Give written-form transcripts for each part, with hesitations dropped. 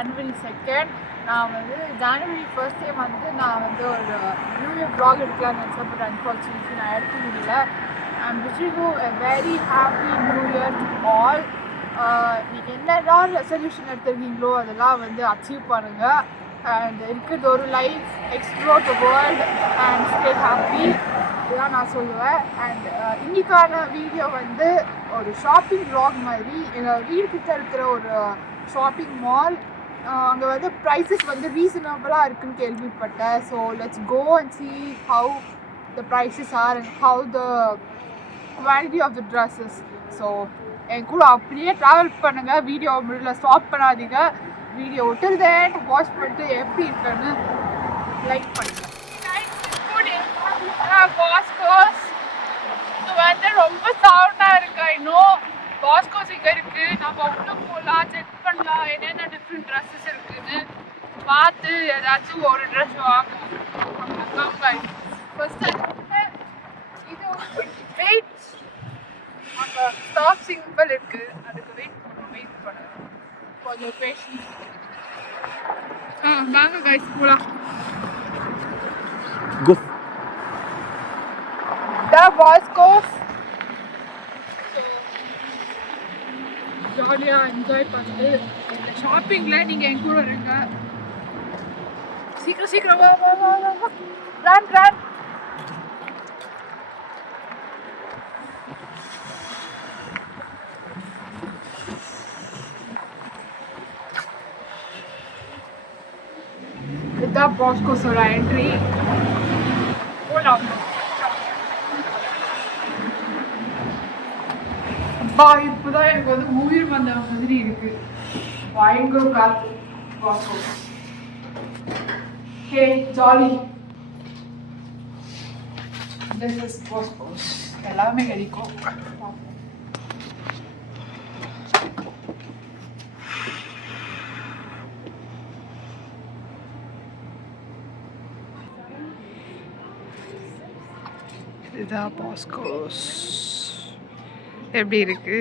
January 2nd. நான் வந்து January 1st day வந்து நான் வந்து ஒரு நியூ இயர் vlog எடுக்கலாம்னு நினச்சேன். பட் அன்ஃபார்ச்சுனேட்லி நான் எடுக்க முடியல. I'm wishing you a very happy new year to all. நீங்கள் என்னெல்லாம் ரெசல்யூஷன் எடுத்துருக்கீங்களோ அதெல்லாம் வந்து அச்சீவ் பண்ணுங்கள். அண்ட் இருக்கிறது ஒரு life, explore the world and stay happy, இதுதான் நான் சொல்லுவேன். அண்ட் இன்றைக்கான வீடியோ வந்து ஒரு ஷாப்பிங் vlog மாதிரி. எங்கள் வீட்டுக்கிட்ட இருக்கிற ஒரு ஷாப்பிங் மால், அங்கே வந்து ப்ரைஸஸ் வந்து ரீசனபிளாக இருக்குதுன்னு கேள்விப்பட்டேன். So let's go and see how the prices are and how the quality of the dresses. So என் கூட அப்படியே ட்ராவல் பண்ணுங்கள், வீடியோ மிடில் ஸ்டாப் பண்ணாதீங்க. Video till the end watch பண்ணிட்டு எப்படி இருக்குன்னு லைக் பண்ணுங்கள். பாஸ்கோஸ் இது வந்து ரொம்ப சவுண்டாக இருக்கு. இன்னும் பாஸ்கோஸ் இங்கே இருக்குது. நம்ம இன்னும் போகலாம், செக் பண்ணலாம் என்னென்ன டிஃப்ரெண்ட் ட்ரெஸ்ஸஸ் இருக்குதுன்னு பார்த்து ஏதாச்சும் ஒரு ட்ரெஸ் வாங்கலாம். ஃபர்ஸ்ட் இது வெயிட், அங்கே ஸ்டாப் சிம்பிள் இருக்குது, அதுக்கு வெயிட் பண்ணுங்க கொஞ்சம் பேஷன்ஸ். வாங்க கைஸ் போகலாம். பாஸ்கோஸ் ஜாலியாக என்ஜாய் பண்ணிட்டு இந்த ஷாப்பிங்கில் நீங்கள் என் கூட இருங்க. சீக்கிரம் சீக்கிரம் வா வா வா வா, ரன் ரன். இதுதான் பாஸ்கோஸோட என்ட்ரி. போகலாம். இப்போதான் எனக்கு வந்து உயிர் வந்த மாதிரி இருக்கு. பயங்கர காத்து. Pascos hey jolly. This is Pascos. எல்லாமே கிடைக்கும். இதுதான் பாஸ்கோஸ். எப்படி இருக்கு?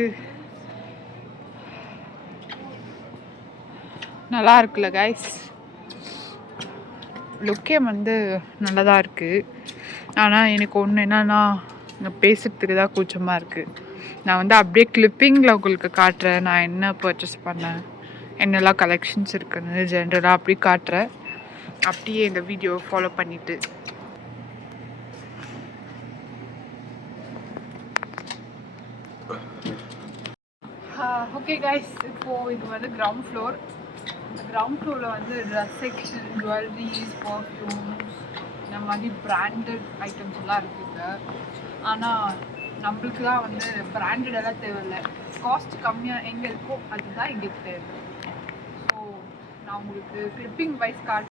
நல்லா இருக்குல்ல கைஸ்? லுக்கே வந்து நல்லதாக இருக்குது. ஆனால் எனக்கு ஒன்று என்னன்னா, இங்கே பேசுகிறதுக்கு தான் கூச்சமாக இருக்குது. நான் வந்து அப்படியே கிளிப்பிங்கில் உங்களுக்கு காட்டுறேன் நான் என்ன பர்ச்சேஸ் பண்ணேன், என்னெல்லாம் கலெக்ஷன்ஸ் இருக்குன்னு ஜென்ரலாக அப்படி காட்டுறேன். அப்படியே இந்த வீடியோ ஃபாலோ பண்ணிவிட்டு ஓகே கைஸ். இப்போது இது வந்து கிரவுண்ட் ஃப்ளோர். இந்த கிரவுண்ட் ஃப்ளோரில் வந்து ட்ரெஸ் செக்ஷன், ஜுவல்லரிஸ், பர்ஃப்யூம்ஸ், இந்த மாதிரி பிராண்டட் ஐட்டம்ஸ் எல்லாம் இருக்குங்க. ஆனால் நம்மளுக்கு தான் வந்து பிராண்டட் எல்லாம் தேவையில்லை. காஸ்ட் கம்மியாக எங்கே இருக்கோ அதுதான் இங்கே தேவை. ஸோ நான் உங்களுக்கு கிளிப்பிங் வைஸ் கார்டு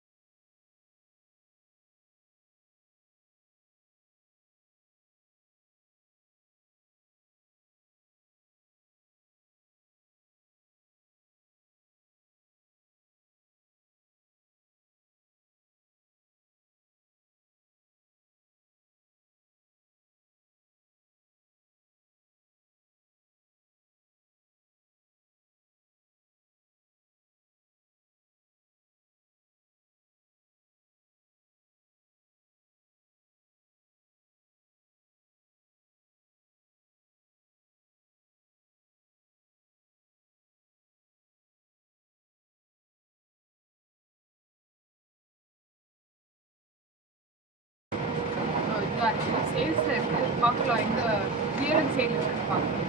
ஆக்சுவலி சேல்ஸில் இருக்குது. பார்க்கலாம் எங்கே கிளியரன்ஸ் சேல் இருக்குன்னு பார்க்கலாம்.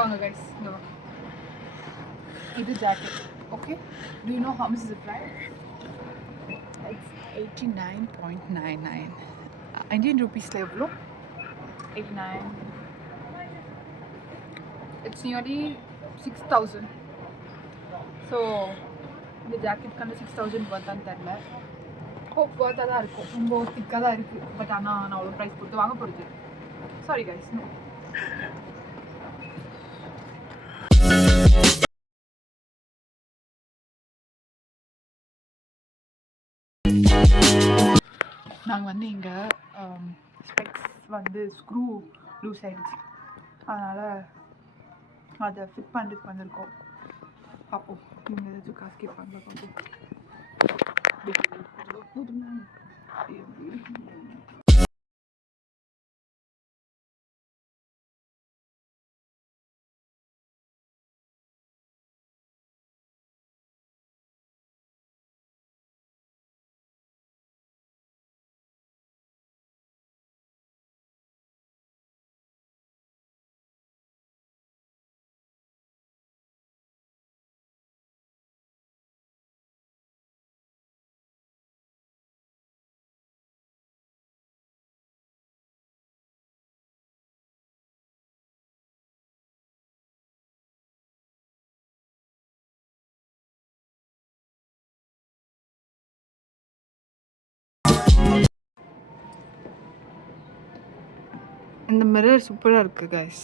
வாங்க கைஸ், இங்கே வாங்க. இது jacket. Okay, do you know how much is the price? It's 89.99 Indian rupees. எவ்வளோ? 89. It's nearly 6,000. ஸோ இந்த ஜாக்கெட்கான 6,000 வருதான்னு தெரில. ஹோப் வர்த்தாக தான் இருக்கும். ரொம்ப திக்காக தான் இருக்குது. பட் ஆனால் நான் அவ்வளோ ப்ரைஸ் கொடுத்து வாங்க போகிறது. Sorry guys, no. நாங்கள் வந்து இங்கே ஸ்பெக்ஸ் வந்து ஸ்க்ரூ லூஸ் ஆகிடுச்சு, அதனால் அதை ஃபிட் பண்ணுறதுக்கு வந்திருக்கோம். பார்ப்போம் இவங்க ஏதாச்சும் காசு கேட்பாங்க. பார்ப்போம். இந்த மிரர் சூப்பராக இருக்குது கைஸ்.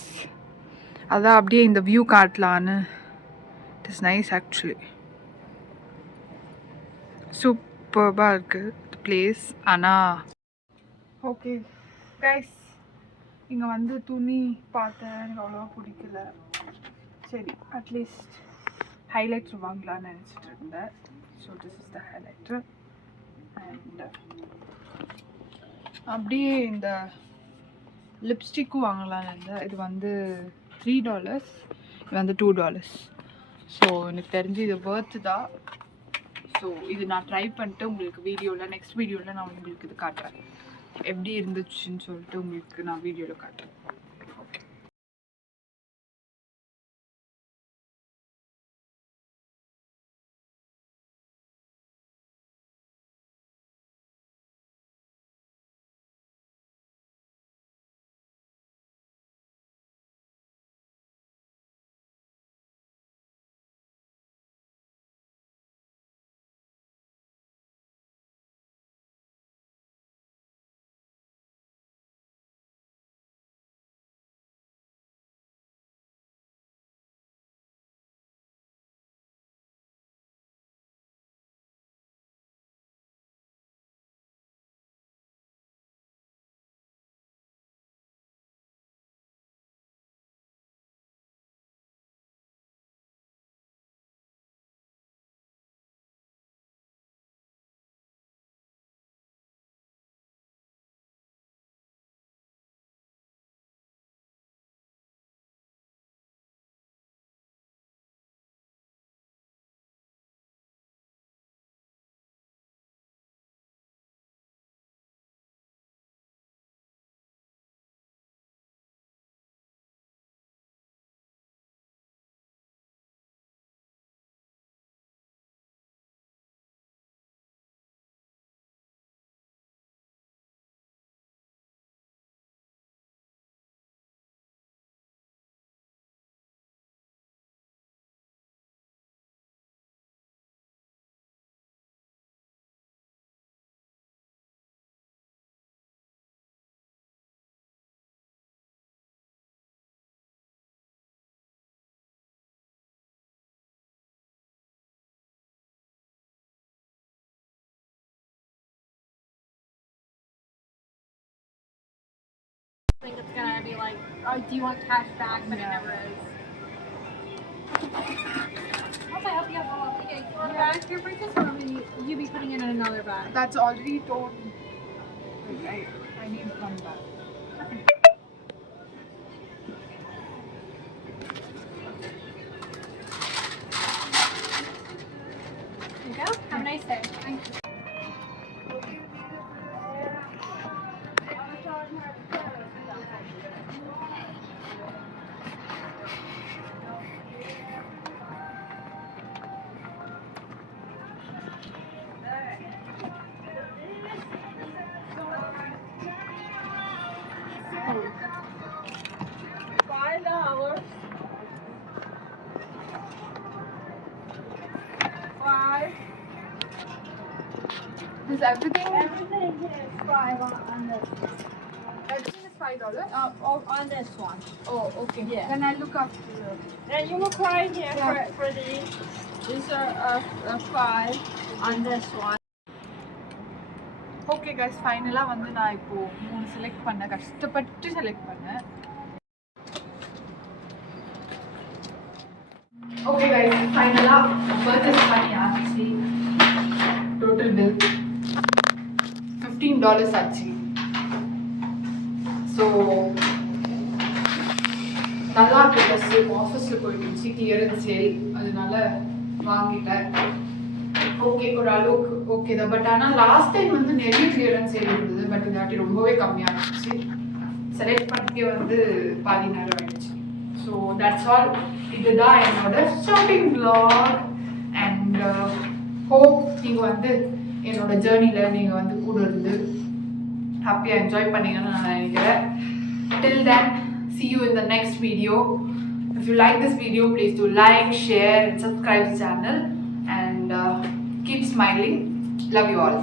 அதான் அப்படியே இந்த வியூ காட்டலான்னு. It is nice actually. சூப்பராக இருக்குது பிளேஸ். ஆனால் ஓகே கைஸ், இங்கே வந்து துணி பார்த்தேன், எனக்கு அவ்வளோவா பிடிக்கல. சரி, அட்லீஸ்ட் ஹைலைட்டர் வாங்கலான்னு நினச்சிட்டு இருந்தேன். So this is the highlighter. And அப்படியே இந்த லிப்ஸ்டிக்கும் வாங்கலான்னு இருந்தேன். இது வந்து $3, இது வந்து $2. ஸோ எனக்கு தெரிஞ்சு இது ஒர்த்து தான். ஸோ இது நான் ட்ரை பண்ணிட்டு உங்களுக்கு வீடியோவில், நெக்ஸ்ட் வீடியோவில் நான் உங்களுக்கு இது காட்டுறேன், எப்படி இருந்துச்சுன்னு சொல்லிட்டு உங்களுக்கு நான் வீடியோவில் காட்டுறேன். Okay. Think it's gonna be like, oh, do you want cash back? But it never is. Also, I hope you have all the one bag for your purchase, or will you be putting it in another bag? That's already told. I need one bag. There you go. Have a nice day. Thank you. $5. $5. Is everything? Everything is $5 on this. Everything is $5. On this one. Oh, okay. Yeah. Then I look after you. Then you look right here Yeah. for these. These are 5 on this one. Okay guys, ஃபைனலாக வந்து நான் இப்போது 3 செலக்ட் பண்ணேன், கஷ்டப்பட்டு செலக்ட் பண்ணேன். Okay guys, ஃபைனலாக பர்ச்சேஸ் பண்ணியாச்சு. Total bill $15 ஆச்சு. ஸோ நல்லா இருக்கு ட்ரெஸ்ஸு. ஆஃபீஸில் போயிட்டு இருந்துச்சு, கிளியரன்ஸ் சேல், அதனால வாங்கிட்டேன். ஓகே, ஒரு அளவுக்கு ஓகே தான். பட் ஆனால் லாஸ்ட் டைம் வந்து நிறைய கிளியரன்ஸ் சேல் இருந்தது, பட் இந்த வாட்டி ரொம்பவே கம்மியாக இருந்துச்சு. செலக்ட் பண்ணிக்கே வந்து பாதி நேரம் ஆயிடுச்சு. So that's all. இதுதான் என்னோட ஷாப்பிங் vlog. அண்ட் ஹோப் நீங்கள் வந்து என்னோட ஜேர்னியில் நீங்கள் வந்து கூட இருந்து ஹாப்பியாக என்ஜாய் பண்ணீங்கன்னு நான் நினைக்கிறேன். Till then, see you in the next video. If you like this video, please do like, share and subscribe to the channel, and keep smiling. Love you all.